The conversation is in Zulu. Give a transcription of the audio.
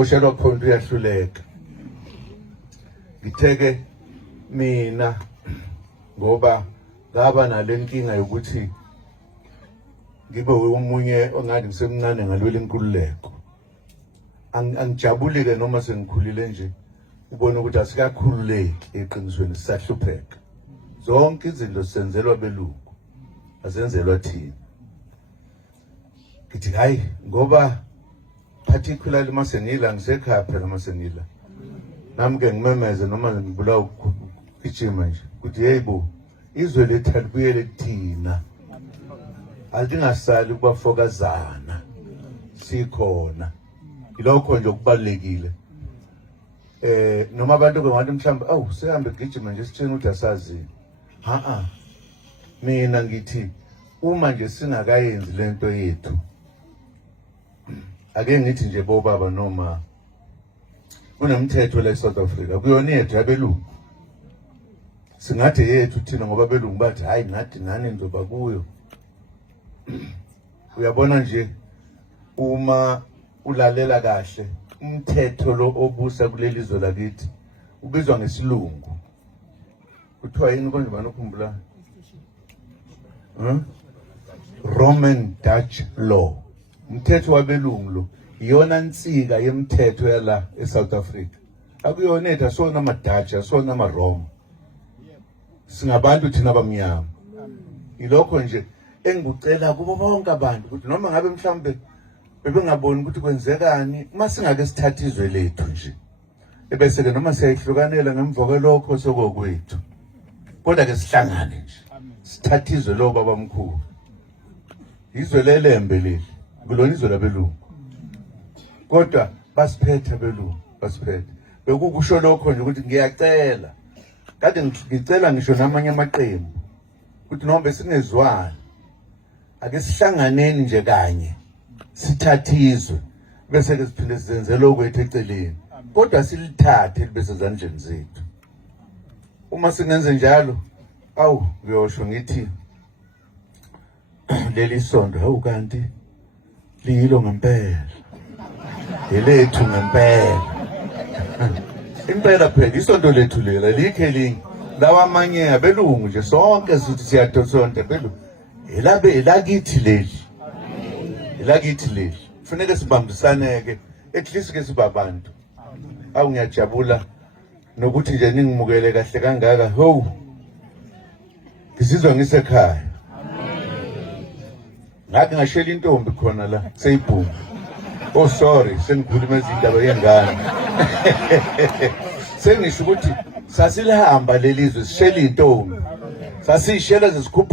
Ushelwa khona uyahluleka. Ngitheke mina ngoba ngaba nalenkinga yokuthi ngibe umunye ongathi ngisemncane ngalwela inkululeko. Angijabulile noma sengikhulile nje ubona ukuthi asikakhululeki eqinisweni sisahlupheka. Zonke izinto senzelwa belungu, azenzelwa thina. Ngithi hayi ngoba particularly masengila ngisekhaya phela masengila. Nami ke ngimemeze noma ngibulawa ukugijima nje. Kuthi yebo izwe lethu alibuyele kuthina. Alidingasali kubafokazana. Sikhona. Ilokho nje okubalekile. Noma abantu bengathi mhlawumbe awu sehambe gijima nje sithini ukuthi asazi. Mina ngithi uma nje singakayenzi lento yethu. Ake ngithi nje bobaba noma kunemthetho la eSouth Africa kuyona yethu yabelungu. Singathi yethu thina ngoba belungu bathi hayi ngathi ngani ndoba kuyo. Uyabona nje uma ulalela kahle umthetho lo obusa kuleli zwe lakithi ubizwa ngesilungu. Kuthiwa yini konje banokhumbula? Roman Dutch law. Umthetho wabelungu lo iyona insika yemthetho yala eSouth Africa. Akuyona ethu asona amaDutch asona amaRoma. Singabantu thina abamnyama. Ilokho nje engikucela kubo bonke abantu ukuthi noma ngabe mhlambe bebengaboni ukuthi kwenzekani uma singake sithathe izwe lethu nje. Ebese ke noma siyahlukanela ngemva kwelokho sokokwethu. Kodwa ke sihlangane nje. Sithathe izwe lo baba mkhulu. Izwe lelembe leli. Kulona izwe labelungu. Kodwa basiphethe belungu, basiphethe. Bekukusho lokho nje ukuthi ngiyacela. Kade ngicela ngisho namanye amaqembu ukuthi noma besingezwani ake sihlanganeni nje kanye sithathe izwe bese ke siphinde sizenze lokwethu eceleni. Kodwa silithathe libese ezandleni zethu. Uma singenze njalo awu ngiyosho ngithi leli sonto hawu kanti liyilo ngempela. Elethu ngempela. Impela phela isonto lethu lela likhe linye. Lawa amanye abelungu nje sonke sithi siyadosonta belungu. Elabe elakithi leli. Elakithi leli. Kufanele sibambisane ke at least ke sibabantu. Awu ngiyajabula nokuthi nje ningimukele kahle kangaka. Ho. Ngizizwa ngisekhaya. Ngathi ngashela intombi khona la seyibhunga. Oh sorry sengikhuluma izindaba yengane. Sengisho ukuthi sasilihamba lelizwe sishela intombi. Sasishela zesikhuphula